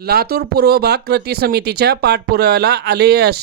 लातूर पूर्व भाग कृती समितीच्या पाठपुराव्याला आले यश.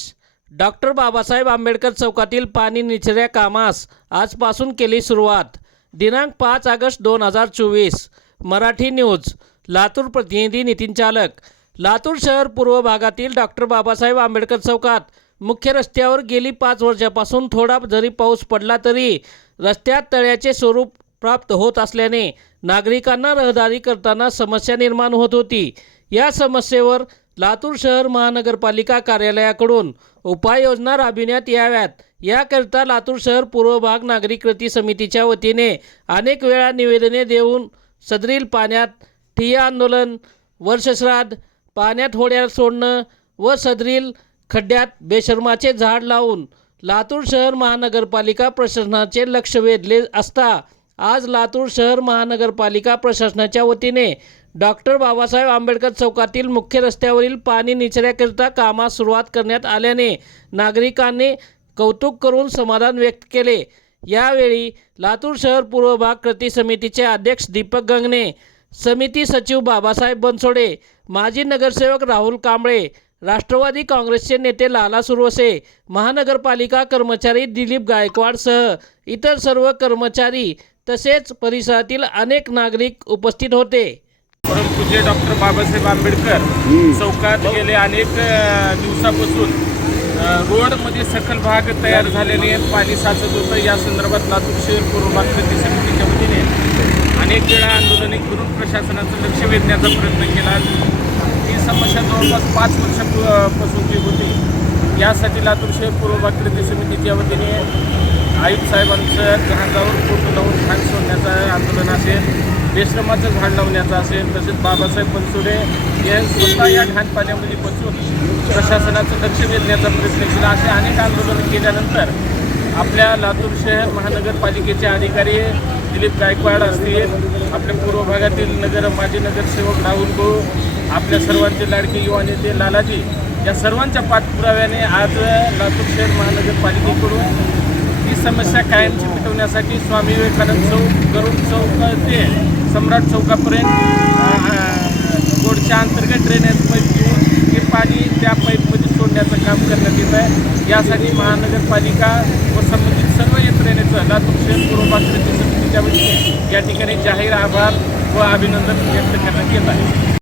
डॉक्टर बाबासाहेब आंबेडकर चौकातील पाणी निचऱ्या कामास आजपासून केली सुरुवात. दिनांक पाच ऑगस्ट दोन हजार चोवीस. मराठी न्यूज लातूर प्रतिनिधी नितीन चालक. लातूर शहर पूर्व भागातील डॉक्टर बाबासाहेब आंबेडकर चौकात मुख्य रस्त्यावर गेली पाच वर्षापासून थोडा जरी पाऊस पडला तरी रस्त्यात तळ्याचे स्वरूप प्राप्त होत असल्याने नागरिकांना रहदारी करताना समस्या निर्माण होत होती. या समस्येवर लातूर शहर महानगरपालिका कार्यालयाकडून उपाययोजना राबविण्यात याव्यात. याकरिता लातूर शहर पूर्व भाग नागरिक कृती समितीच्या वतीने अनेक वेळा निवेदने देऊन सदरील पाण्यात ठिय्या आंदोलन वर्षश्राद्ध पाण्यात होड्या सोडणं व सदरील खड्ड्यात बेशर्माचे झाड लावून लातूर शहर महानगरपालिका प्रशासनाचे लक्ष वेधले असता आज लातूर शहर महानगरपालिका प्रशासनाच्या वतीने डॉक्टर बाबासाहेब आंबेडकर चौकातील मुख्य रस्त्यावरील पाणी निचऱ्याकरिता कामास सुरुवात करण्यात आल्याने नागरिकांनी कौतुक करून समाधान व्यक्त केले. यावेळी लातूर शहर पूर्व भाग कृती समितीचे अध्यक्ष दीपक गंगणे समिती सचिव बाबासाहेब बनसोडे माजी नगरसेवक राहुल कांबळे राष्ट्रवादी काँग्रेसचे नेते लाला सुरवसे महानगरपालिका कर्मचारी दिलीप गायकवाडसह इतर सर्व कर्मचारी तसेच परिसरातील अनेक नागरिक उपस्थित होते. परमपूज्य डॉक्टर बाबासाहेब आंबेडकर चौकात गेले अनेक दिवसापासून रोडमध्ये सखल भाग तयार झालेले पाणी साचत होतं. या संदर्भात लातूर शहर पूर्व कृती समितीच्या वतीने अनेक वेळा आंदोलने करून प्रशासनाचं लक्ष वेधण्याचा प्रयत्न केला. ही समस्या जवळपास पाच वर्षापासून होती. यासाठी लातूर शहर पूर्व कृती समितीच्या वतीने आयुक्त साहेबांचं जहाजावर फोटो लावून घाण सोडण्याचं आंदोलन असेल बेश्रमाचं झाड लावण्याचं असेल तसेच बाबासाहेब बनसोडे हे स्वतः या घाण पाण्यामध्ये बसून प्रशासनाचं लक्ष वेधण्याचा प्रयत्न केला. असे अनेक आंदोलनं केल्यानंतर आपल्या लातूर शहर महानगरपालिकेचे अधिकारी दिलीप गायकवाड असतील आपल्या पूर्व भागातील नगर माजी नगरसेवक राहुल गो आपल्या सर्वांचे लाडके युवा नेते लालाजी या सर्वांच्या पाठपुराव्याने आज लातूर शहर महानगरपालिकेकडून ही समस्या कायमची मिटवण्यासाठी स्वामी विवेकानंद चौक गरुड चौक ते सम्राट चौकापर्यंत गोडच्या अंतर्गत ड्रेनेज पाईप घेऊन हे पाणी त्या पाईपमध्ये सोडण्याचं काम करण्यात येत आहे. यासाठी महानगरपालिका व संबंधित सर्व यंत्रणेचं लातूर शहर पूर्व कृती समितीच्या वतीने या ठिकाणी जाहीर आभार व अभिनंदन व्यक्त करण्यात येत आहे.